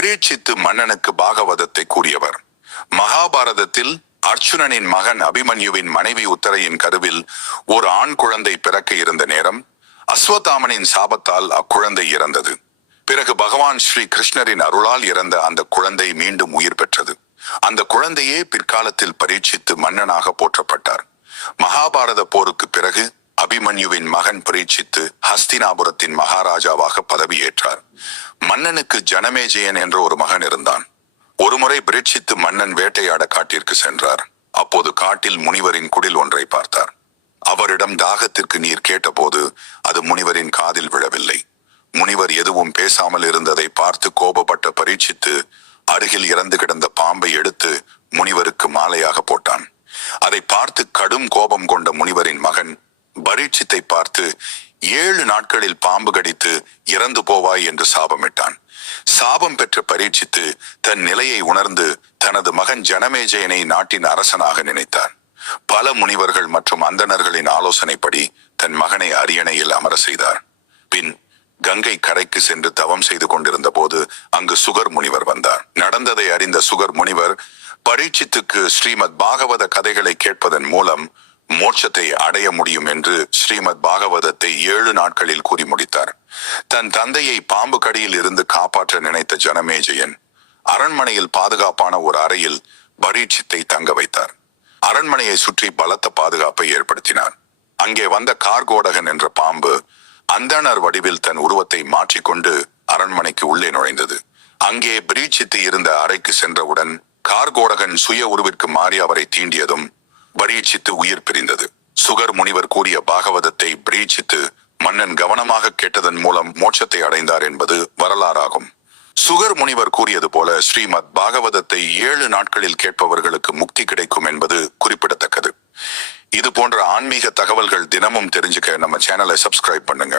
பரீட்சித்து மன்னனுக்கு பாகவதத்தை கூறியவர். மகாபாரதத்தில் அர்ச்சுனனின் மகன் அபிமன்யுவின் மனைவி உத்தரையின் கருவில் ஒரு ஆண் குழந்தை பிறக்க இருந்த நேரம் அஸ்வத்தாமனின் சாபத்தால் அக்குழந்தை இறந்தது. பிறகு பகவான் ஸ்ரீ கிருஷ்ணரின் அருளால் இறந்த அந்த குழந்தை மீண்டும் உயிர் பெற்றது. அந்த குழந்தையே பிற்காலத்தில் பரீட்சித்து மன்னனாக போற்றப்பட்டார். மகாபாரத போருக்கு பிறகு அபிமன்யுவின் மகன் பரீட்சித்து ஹஸ்தினாபுரத்தின் மகாராஜாவாக பதவியேற்றார். மன்னனுக்கு ஜனமேஜயன் என்ற ஒரு மகன் இருந்தான். ஒருமுறை பரீட்சித்து மன்னன் வேட்டையாட காட்டிற்கு சென்றார். அப்போது காட்டில் முனிவரின் குடில் ஒன்றை பார்த்தார். அவரிடம் தாகத்திற்கு நீர் கேட்டபோது அது முனிவரின் காதில் விழவில்லை. முனிவர் எதுவும் பேசாமல் இருந்ததை பார்த்து கோபப்பட்ட பரீட்சித்து அருகில் இறந்து கிடந்த பாம்பை எடுத்து முனிவருக்கு மாலையாக போட்டான். அதை பார்த்து கடும் கோபம் கொண்ட முனிவரின் மகன் பரீட்சித்தை பார்த்து 7 நாட்களில் பாம்பு கடித்து இறந்து போவாய் என்று சாபமிட்டான். சாபம் பெற்ற பரீட்சித்து தன் நிலையை உணர்ந்து தனது மகன் ஜனமேஜயனை நாட்டின் அரசனாக நினைத்தார். பல முனிவர்கள் மற்றும் அந்தணர்களின் ஆலோசனைப்படி தன் மகனை அரியணையில் அமர செய்தார். பின் கங்கை கரைக்கு சென்று தவம் செய்து கொண்டிருந்த போது அங்கு சுகர் முனிவர் வந்தார். நடந்ததை அறிந்த சுகர் முனிவர் பரீட்சித்துக்கு ஸ்ரீமத் பாகவத கதைகளை கேட்பதன் மூலம் மோட்சத்தை அடைய முடியும் என்று ஸ்ரீமத் பாகவதத்தை 7 நாட்களில் கூறி முடித்தார். தன் தந்தையை பாம்பு கடியில் இருந்து காப்பாற்ற நினைத்த ஜனமேஜயன் அரண்மனையில் பாதுகாப்பான ஒரு அறையில் பரீட்சித்தை தங்க வைத்தார். அரண்மனையை சுற்றி பலத்த பாதுகாப்பை ஏற்படுத்தினார். அங்கே வந்த கார்கோடகன் என்ற பாம்பு அந்தணர் வடிவில் தன் உருவத்தை மாற்றிக்கொண்டு அரண்மனைக்கு உள்ளே நுழைந்தது. அங்கே பரீட்சித்து இருந்த அறைக்கு சென்றவுடன் கார்கோடகன் சுய உருவிற்கு மாறி அவரை தீண்டியதும் பரீட்சித்து உயிர் பிரிந்தது. சுகர் முனிவர் கூறிய பாகவதத்தை பரீட்சித்து மன்னன் கவனமாக கேட்டதன் மூலம் மோட்சத்தை அடைந்தார் என்பது வரலாறாகும். சுகர் முனிவர் கூறியது போல ஸ்ரீமத் பாகவதத்தை 7 நாட்களில் கேட்பவர்களுக்கு முக்தி கிடைக்கும் என்பது குறிப்பிடத்தக்கது. இது போன்ற ஆன்மீக தகவல்கள் தினமும் தெரிஞ்சுக்க நம்ம சேனலை சப்ஸ்கிரைப் பண்ணுங்க.